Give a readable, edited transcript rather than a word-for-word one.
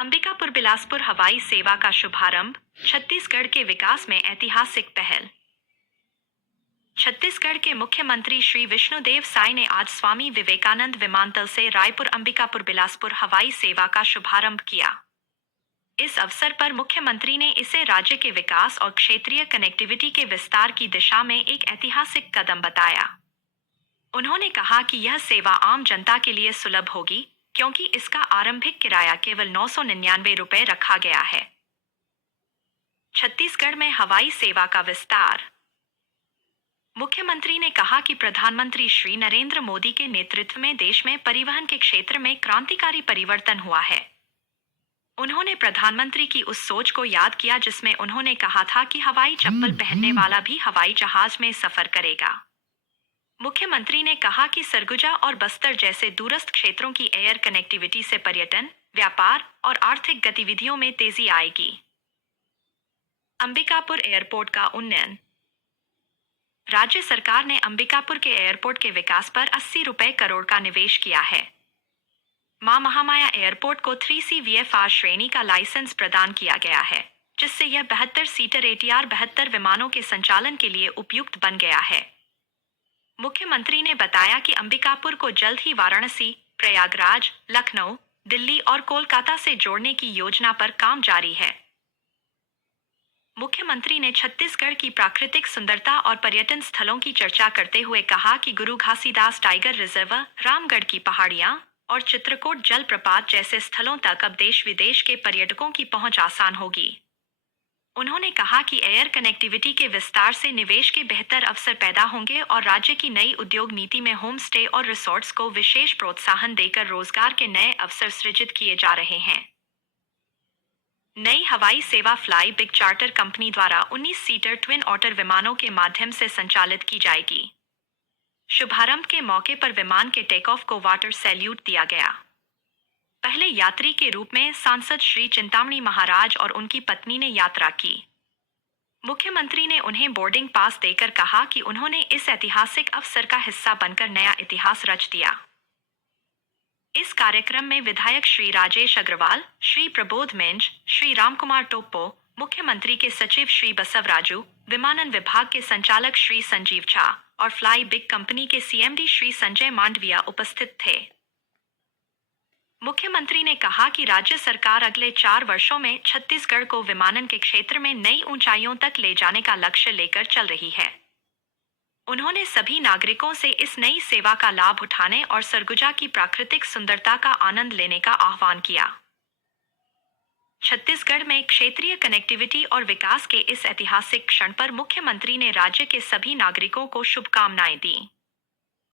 अंबिकापुर बिलासपुर हवाई सेवा का शुभारंभ, छत्तीसगढ़ के विकास में ऐतिहासिक पहल। छत्तीसगढ़ के मुख्यमंत्री श्री विष्णुदेव साय ने आज स्वामी विवेकानंद विमानतल से रायपुर अंबिकापुर बिलासपुर हवाई सेवा का शुभारंभ किया। इस अवसर पर मुख्यमंत्री ने इसे राज्य के विकास और क्षेत्रीय कनेक्टिविटी के विस्तार की दिशा में एक ऐतिहासिक कदम बताया। उन्होंने कहा कि यह सेवा आम जनता के लिए सुलभ होगी, क्योंकि इसका आरंभिक किराया केवल 999 रुपये रखा गया है। छत्तीसगढ़ में हवाई सेवा का विस्तार। मुख्यमंत्री ने कहा कि प्रधानमंत्री श्री नरेंद्र मोदी के नेतृत्व में देश में परिवहन के क्षेत्र में क्रांतिकारी परिवर्तन हुआ है। उन्होंने प्रधानमंत्री की उस सोच को याद किया जिसमें उन्होंने कहा था कि हवाई चप्पल पहनने वाला भी हवाई जहाज में सफर करेगा। मुख्यमंत्री ने कहा कि सरगुजा और बस्तर जैसे दूरस्थ क्षेत्रों की एयर कनेक्टिविटी से पर्यटन, व्यापार और आर्थिक गतिविधियों में तेजी आएगी। अंबिकापुर एयरपोर्ट का उन्नयन। राज्य सरकार ने अंबिकापुर के एयरपोर्ट के विकास पर 80 रुपये करोड़ का निवेश किया है। मां महामाया एयरपोर्ट को 3C VFR श्रेणी का लाइसेंस प्रदान किया गया है, जिससे यह 72 सीटर ATR 72 विमानों के संचालन के लिए उपयुक्त बन गया है। मुख्यमंत्री ने बताया कि अंबिकापुर को जल्द ही वाराणसी, प्रयागराज, लखनऊ, दिल्ली और कोलकाता से जोड़ने की योजना पर काम जारी है। मुख्यमंत्री ने छत्तीसगढ़ की प्राकृतिक सुंदरता और पर्यटन स्थलों की चर्चा करते हुए कहा कि गुरु घासीदास टाइगर रिजर्व, रामगढ़ की पहाड़ियां और चित्रकूट जलप्रपात जैसे स्थलों तक अब देश विदेश के पर्यटकों की पहुंच आसान होगी। उन्होंने कहा कि एयर कनेक्टिविटी के विस्तार से निवेश के बेहतर अवसर पैदा होंगे और राज्य की नई उद्योग नीति में होम स्टे और रिसोर्ट्स को विशेष प्रोत्साहन देकर रोजगार के नए अवसर सृजित किए जा रहे हैं। नई हवाई सेवा फ्लाई बिग चार्टर कंपनी द्वारा 19 सीटर ट्विन ऑटर विमानों के माध्यम से संचालित की जाएगी। शुभारंभ के मौके पर विमान के टेक ऑफ को वाटर सैल्यूट दिया गया। पहले यात्री के रूप में सांसद श्री चिंतामणि महाराज और उनकी पत्नी ने यात्रा की। मुख्यमंत्री ने उन्हें बोर्डिंग पास देकर कहा कि उन्होंने इस ऐतिहासिक अवसर का हिस्सा बनकर नया इतिहास रच दिया। इस कार्यक्रम में विधायक श्री राजेश अग्रवाल, श्री प्रबोध मिंज, श्री रामकुमार टोप्पो, मुख्यमंत्री के सचिव श्री बसवराजू, विमानन विभाग के संचालक श्री संजीव झा और फ्लाई बिग कंपनी के CMD श्री संजय मांडविया उपस्थित थे। मुख्यमंत्री ने कहा कि राज्य सरकार अगले 4 वर्षों में छत्तीसगढ़ को विमानन के क्षेत्र में नई ऊंचाइयों तक ले जाने का लक्ष्य लेकर चल रही है। उन्होंने सभी नागरिकों से इस नई सेवा का लाभ उठाने और सरगुजा की प्राकृतिक सुंदरता का आनंद लेने का आह्वान किया। छत्तीसगढ़ में क्षेत्रीय कनेक्टिविटी और विकास के इस ऐतिहासिक क्षण पर मुख्यमंत्री ने राज्य के सभी नागरिकों को शुभकामनाएं दी।